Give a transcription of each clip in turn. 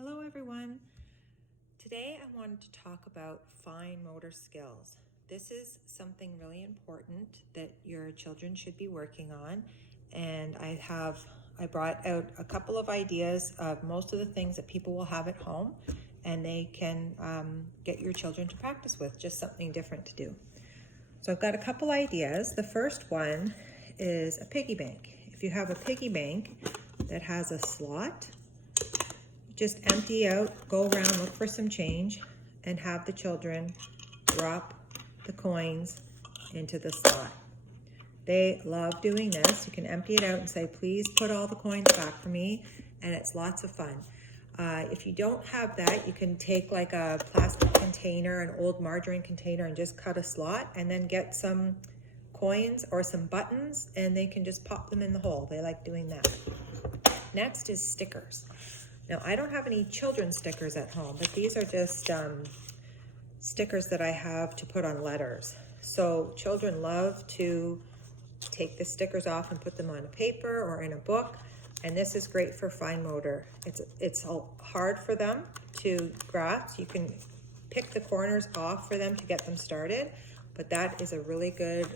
Hello everyone. Today I wanted to talk about fine motor skills. This is something really important that your children should be working on, and I brought out a couple of ideas of most of the things that people will have at home, and they can get your children to practice with, just something different to do. So I've got a couple ideas. The first one is a piggy bank. If you have a piggy bank that has a slot, just empty out, go around, look for some change, and have the children drop the coins into the slot. They love doing this. You can empty it out and say, please put all the coins back for me, and it's lots of fun. If you don't have that, you can take like a plastic container, an old margarine container, and just cut a slot, and then get some coins or some buttons, and they can just pop them in the hole. They like doing that. Next is stickers. Now, I don't have any children's stickers at home, but these are just stickers that I have to put on letters. So children love to take the stickers off and put them on a paper or in a book, and this is great for fine motor. It's hard for them to grasp. You can pick the corners off for them to get them started, but that is a really good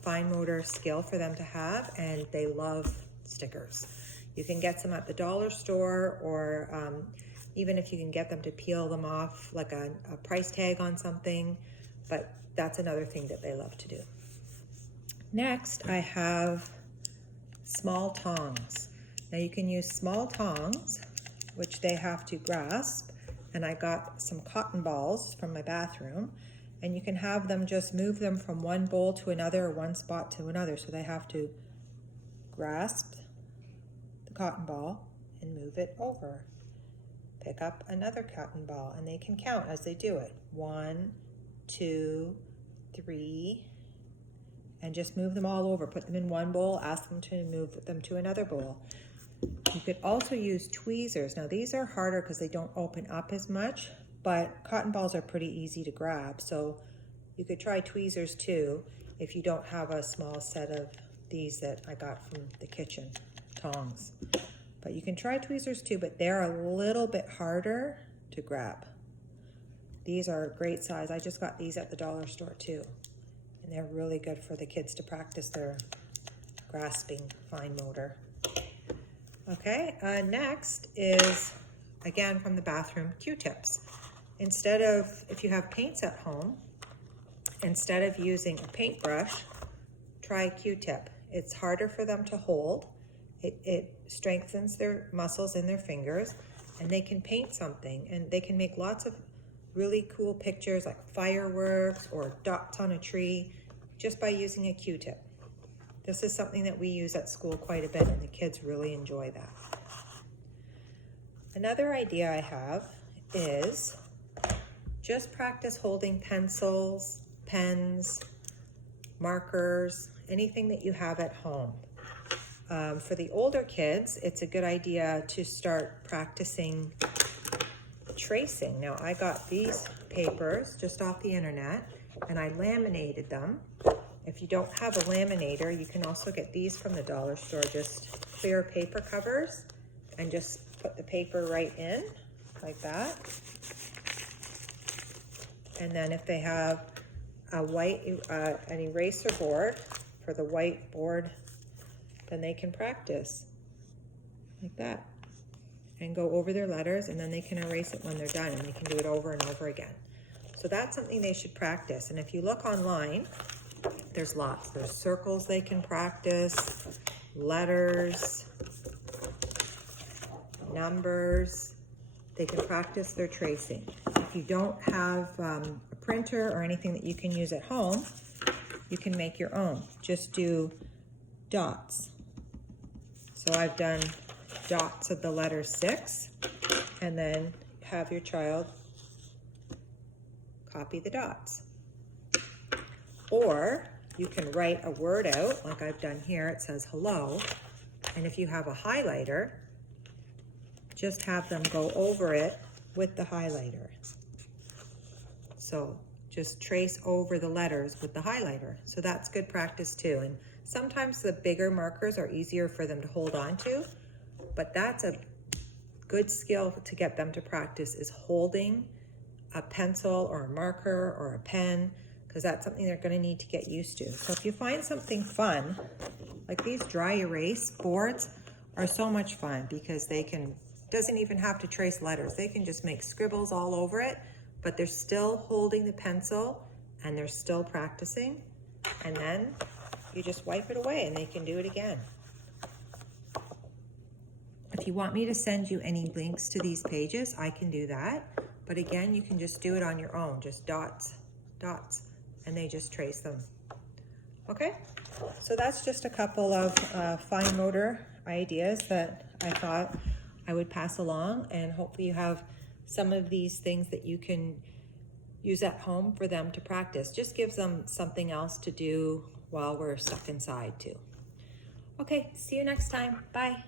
fine motor skill for them to have, and they love stickers. You can get some at the dollar store, or even if you can get them to peel them off like a price tag on something, but that's another thing that they love to do. Next, I have small tongs. Now you can use small tongs, which they have to grasp, and I got some cotton balls from my bathroom, and you can have them just move them from one bowl to another or one spot to another, so they have to grasp cotton ball and move it over. Pick up another cotton ball, and they can count as they do it. 1, 2, 3, and just move them all over. Put them in one bowl, ask them to move them to another bowl. You could also use tweezers. Now these are harder because they don't open up as much, but cotton balls are pretty easy to grab. So you could try tweezers too if you don't have a small set of these that I got from the kitchen. Tongs. But you can try tweezers too, but they're a little bit harder to grab. These are a great size. I just got these at the dollar store too, and they're really good for the kids to practice their grasping fine motor. Okay, next is, again from the bathroom, Q-tips. If you have paints at home, instead of using a paintbrush, try a Q-tip. It's harder for them to hold. It strengthens their muscles in their fingers, and they can paint something, and they can make lots of really cool pictures like fireworks or dots on a tree just by using a Q-tip. This is something that we use at school quite a bit, and the kids really enjoy that. Another idea I have is just practice holding pencils, pens, markers, anything that you have at home. For the older kids, it's a good idea to start practicing tracing. Now, I got these papers just off the internet, and I laminated them. If you don't have a laminator, you can also get these from the dollar store, just clear paper covers, and just put the paper right in, like that. And then if they have an eraser board for the white board, then they can practice like that and go over their letters, and then they can erase it when they're done, and they can do it over and over again. So that's something they should practice. And if you look online, there's lots. There's circles they can practice, letters, numbers. They can practice their tracing. If you don't have a printer or anything that you can use at home, you can make your own. Just do dots. So I've done dots of the letter 6, and then have your child copy the dots. Or you can write a word out, like I've done here. It says hello, and if you have a highlighter, just have them go over it with the highlighter. So just trace over the letters with the highlighter. So that's good practice too. And sometimes the bigger markers are easier for them to hold on to, but that's a good skill to get them to practice is holding a pencil or a marker or a pen, because that's something they're going to need to get used to. So if you find something fun, like these dry erase boards are so much fun because they can, doesn't even have to trace letters. They can just make scribbles all over it, but they're still holding the pencil and they're still practicing. And then you just wipe it away and they can do it again. If you want me to send you any links to these pages, I can do that. But again, you can just do it on your own, just dots, dots, and they just trace them. Okay, so that's just a couple of fine motor ideas that I thought I would pass along, and hopefully you have some of these things that you can use at home for them to practice. Just gives them something else to do while we're stuck inside too. Okay, see you next time. Bye.